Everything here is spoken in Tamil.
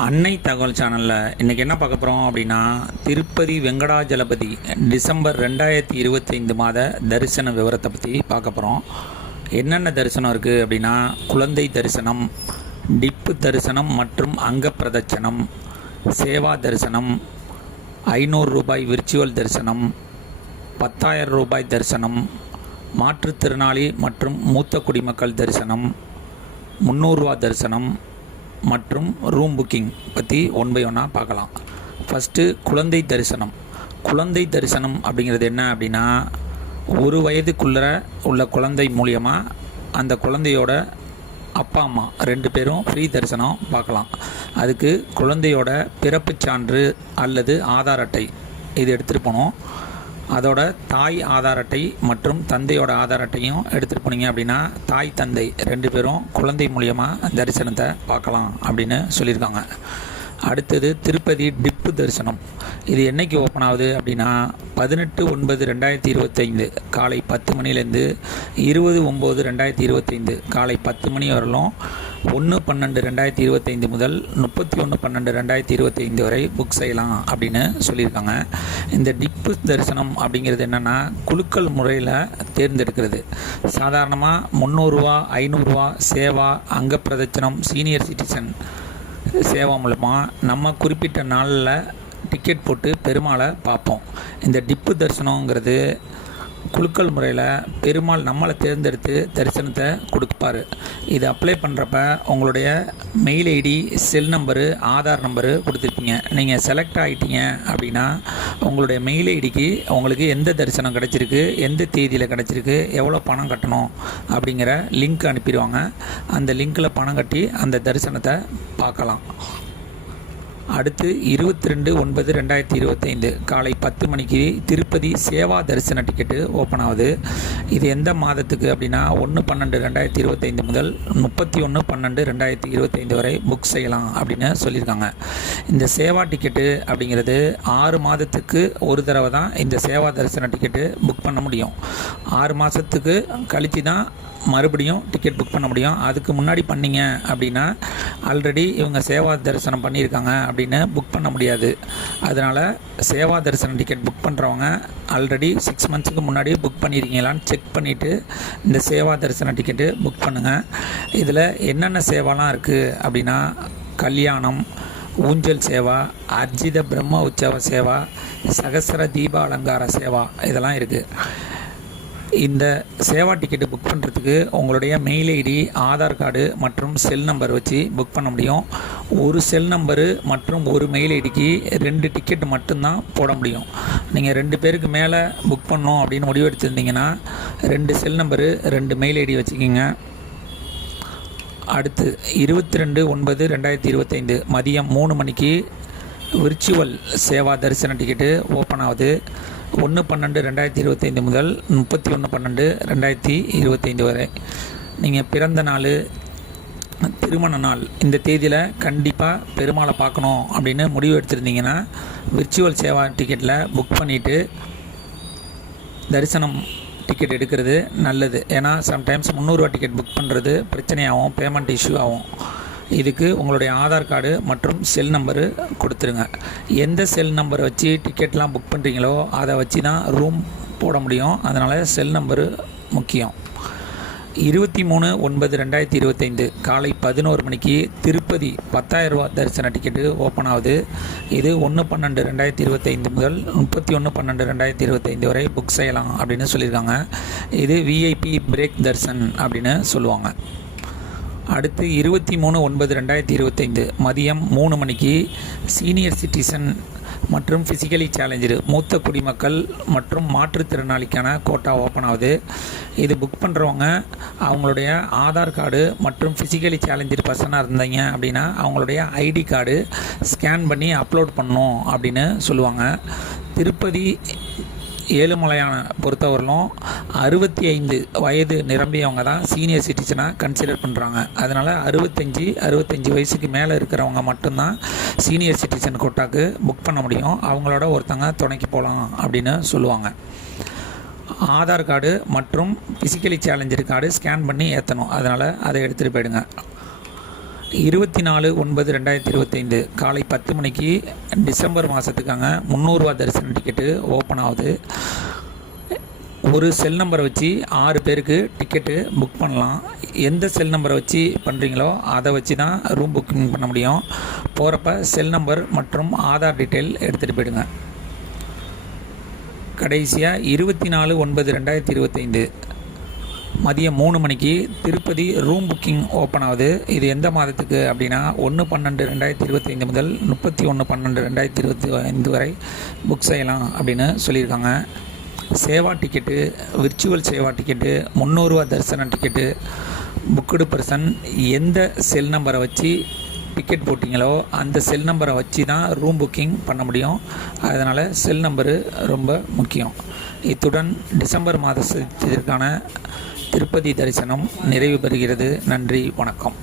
அன்னை தகவல் சேனலில் இன்றைக்கி என்ன பார்க்க போகிறோம் அப்படின்னா, திருப்பதி வெங்கடாஜலபதி டிசம்பர் 2025 மாத தரிசன விவரத்தை பற்றி பார்க்க போகிறோம். என்னென்ன தரிசனம் இருக்குது அப்படின்னா, குழந்தை தரிசனம், டிப்பு தரிசனம் மற்றும் அங்க பிரதட்சணம், சேவா தரிசனம், 500 ரூபாய் விர்ச்சுவல் தரிசனம், 10,000 ரூபாய் தரிசனம், மாற்றுத்திறனாளி மற்றும் மூத்த குடிமக்கள் தரிசனம், 300 ரூபா தரிசனம் மற்றும் ரூம் புக்கிங் பற்றி ஒன் பை ஒன்னாக பார்க்கலாம். ஃபஸ்ட்டு குழந்தை தரிசனம். குழந்தை தரிசனம் அப்படிங்கிறது என்ன அப்படின்னா, ஒரு வயதுக்குள்ளே உள்ள குழந்தை மூலியமாக அந்த குழந்தையோட அப்பா அம்மா 2 பேரும் ஃப்ரீ தரிசனம் பார்க்கலாம். அதுக்கு குழந்தையோட பிறப்புச் சான்று அல்லது ஆதார் அட்டை இது எடுத்துகிட்டு போகணும். அதோட தாய் ஆதார் அட்டை மற்றும் தந்தையோட ஆதார் அட்டையும் எடுத்துகிட்டு போனீங்க அப்படின்னா தாய் தந்தை 2 பேரும் குழந்தை மூலியமாக தரிசனத்தை பார்க்கலாம் அப்படின்னு சொல்லியிருக்காங்க. அடுத்தது திருப்பதி டிப்பு தரிசனம். இது என்றைக்கு ஓப்பன் ஆகுது அப்படின்னா, 18/9/2025 காலை 10 மணிலேருந்து 20/9/2025 காலை 10 மணி வரலும், 1/12/2025 முதல் 31/12/2025 வரை புக் செய்யலாம் அப்படின்னு சொல்லியிருக்காங்க. இந்த டிப்பு தரிசனம் அப்படிங்கிறது என்னென்னா, குலுக்கல் முறையில் தேர்ந்தெடுக்கிறது. சாதாரணமாக 300 ரூபா, 500 ரூபா சேவா, அங்க பிரதட்சணம், சீனியர் சிட்டிசன் சேவா மூலமாக நம்ம குறிப்பிட்ட நாளில் டிக்கெட் போட்டு பெருமாளை பார்ப்போம். இந்த டிப்பு தரிசனங்கிறது குலுக்கல் முறையில் பெருமாள் நம்மளை தேர்ந்தெடுத்து தரிசனத்தை கொடுப்பார். இது அப்ளை பண்ணுறப்ப உங்களுடைய mail ID, cell number, Aadhaar number கொடுத்துருப்பீங்க. நீங்கள் செலக்ட் ஆகிட்டீங்க அப்படின்னா உங்களுடைய மெயில் ஐடிக்கு உங்களுக்கு எந்த தரிசனம் கிடச்சிருக்கு, எந்த தேதியில் கிடச்சிருக்கு, எவ்வளோ பணம் கட்டணும் அப்படிங்கிற லிங்க் அனுப்பிடுவாங்க. அந்த லிங்க்கில் பணம் கட்டி அந்த தரிசனத்தை பார்க்கலாம். அடுத்து 22/9/2025 காலை 10 மணிக்கு திருப்பதி சேவா தரிசன டிக்கெட்டு ஓப்பன் ஆகுது. இது எந்த மாதத்துக்கு அப்படின்னா, 1/12/2025 முதல் 31/12/2025 வரை புக் செய்யலாம் அப்படின்னு சொல்லியிருக்காங்க. இந்த சேவா டிக்கெட்டு அப்படிங்கிறது 6 மாதத்துக்கு ஒரு தடவை தான் இந்த சேவா தரிசன டிக்கெட்டு புக் பண்ண முடியும். 6 மாதத்துக்கு கழித்து தான் மறுபடியும் டிக்கெட் புக் பண்ண முடியும். அதுக்கு முன்னாடி பண்ணிங்க அப்படின்னா ஆல்ரெடி இவங்க சேவா தரிசனம் பண்ணியிருக்காங்க அப்படின்னு புக் பண்ண முடியாது. அதனால் சேவா தரிசனம் டிக்கெட் புக் பண்ணுறவங்க ஆல்ரெடி 6 மந்த்ஸுக்கு முன்னாடி புக் பண்ணியிருக்கீங்களான்னு செக் பண்ணிவிட்டு இந்த சேவா தரிசன டிக்கெட்டு புக் பண்ணுங்கள். இதில் என்னென்ன சேவாலாம் இருக்குது அப்படின்னா, கல்யாணம், ஊஞ்சல் சேவா, அர்ஜித பிரம்ம உற்சவ சேவா, சகஸ்ர தீப அலங்கார சேவா இதெல்லாம் இருக்குது. இந்த சேவா டிக்கெட்டு புக் பண்ணுறதுக்கு உங்களுடைய மெயில் ஐடி, ஆதார் கார்டு மற்றும் செல் நம்பர் வச்சு புக் பண்ண முடியும். ஒரு செல் நம்பரு மற்றும் ஒரு மெயில் ஐடிக்கு 2 டிக்கெட் மட்டும்தான் போட முடியும். நீங்கள் 2 பேருக்கு மேலே புக் பண்ணோம் அப்படின்னு முடிவு எடுத்திருந்தீங்கன்னா 2 செல் நம்பரு, 2 மெயில் ஐடி வச்சுக்கிங்க. அடுத்து 22/9/2025 மதியம் 3 மணிக்கு விர்ச்சுவல் சேவா தரிசன டிக்கெட்டு ஓப்பன் ஆகுது. 1/12/2025 முதல் 31/12/2025 வரை. நீங்கள் பிறந்த நாள், திருமண நாள் இந்த தேதியில் கண்டிப்பாக பெருமாளை பார்க்கணும் அப்படின்னு முடிவு எடுத்திருந்தீங்கன்னா விர்ச்சுவல் சேவா டிக்கெட்டில் புக் பண்ணிவிட்டு தரிசனம் டிக்கெட் எடுக்கிறது நல்லது. ஏன்னா சம்டைம்ஸ் 300 ரூபா டிக்கெட் புக் பண்ணுறது பிரச்சனையாகும், பேமெண்ட் இஷ்யூ ஆகும். இதுக்கு உங்களுடைய ஆதார் கார்டு மற்றும் செல் நம்பரு கொடுத்துருங்க. எந்த செல் நம்பரை வச்சு டிக்கெட்லாம் புக் பண்ணுறீங்களோ அதை வச்சு தான் ரூம் போட முடியும். அதனால் செல் நம்பரு முக்கியம். 23/9/2025 காலை 11 மணிக்கு திருப்பதி 10,000 ரூபா தரிசன டிக்கெட்டு ஓப்பன் ஆகுது. இது 1/12/2025 முதல் 31/12/2025 வரை புக் செய்யலாம் அப்படின்னு சொல்லியிருக்காங்க. இது விஐபி பிரேக் தர்சன் அப்படின்னு சொல்லுவாங்க. அடுத்து 23/9/2025 மதியம் 3 மணிக்கு சீனியர் சிட்டிசன் மற்றும் ஃபிசிக்கலி சேலஞ்சு மூத்த குடிமக்கள் மற்றும் மாற்றுத்திறனாளிக்கான கோட்டா ஓப்பன் ஆகுது. இது புக் பண்ணுறவங்க அவங்களுடைய ஆதார் கார்டு மற்றும் ஃபிசிக்கலி சேலஞ்சு பர்சனாக இருந்தீங்க அப்படின்னா அவங்களுடைய ஐடி கார்டு ஸ்கேன் பண்ணி அப்லோட் பண்ணணும் அப்படின்னு சொல்லுவாங்க. திருப்பதி ஏழுமலையான பொறுத்தவரையிலும் 65 வயது நிரம்பியவங்க தான் சீனியர் சிட்டிசனாக கன்சிடர் பண்ணுறாங்க. அதனால் 65 வயசுக்கு மேலே இருக்கிறவங்க மட்டும்தான் சீனியர் சிட்டிசன் கோட்டாக்கு புக் பண்ண முடியும். அவங்களோட ஒருத்தங்க துணைக்கு போகலாம் அப்படின்னு சொல்லுவாங்க. ஆதார் கார்டு மற்றும் ஃபிசிக்கலி சேலஞ்சர் கார்டு ஸ்கேன் பண்ணி ஏற்றணும். அதனால் அதை எடுத்துகிட்டு போயிடுங்க. 24/9/2025 காலை 10 மணிக்கு டிசம்பர் மாதத்துக்காங்க 300 தரிசன டிக்கெட்டு ஓப்பன் ஆகுது. ஒரு செல் நம்பரை வச்சு 6 பேருக்கு டிக்கெட்டு புக் பண்ணலாம். எந்த செல் நம்பரை வச்சு பண்ணுறீங்களோ அதை வச்சு தான் ரூம் புக்கிங் பண்ண முடியும். போகிறப்ப செல் நம்பர் மற்றும் ஆதார் டீட்டெயில் எடுத்துகிட்டு போயிடுங்க. கடைசியாக 24/9/2025 மதியம் 3 மணிக்கு திருப்பதி ரூம் புக்கிங் ஓப்பன் ஆகுது. இது எந்த மாதத்துக்கு அப்படின்னா 1/12/2025 முதல் 31/12/2025 வரை புக் செய்யலாம் அப்படின்னு சொல்லியிருக்காங்க. Seva ticket, virtual Seva ticket, 300 தரிசன டிக்கெட்டு, புக்குடு பர்சன் எந்த செல் நம்பரை வச்சு டிக்கெட் போட்டிங்களோ அந்த செல் நம்பரை வச்சு தான் ரூம் புக்கிங் பண்ண முடியும். அதனால் செல் நம்பரு ரொம்ப முக்கியம். இத்துடன் டிசம்பர் மாதத்திற்கான திருப்பதி தரிசனம் நிறைவு பெறுகிறது. நன்றி, வணக்கம்.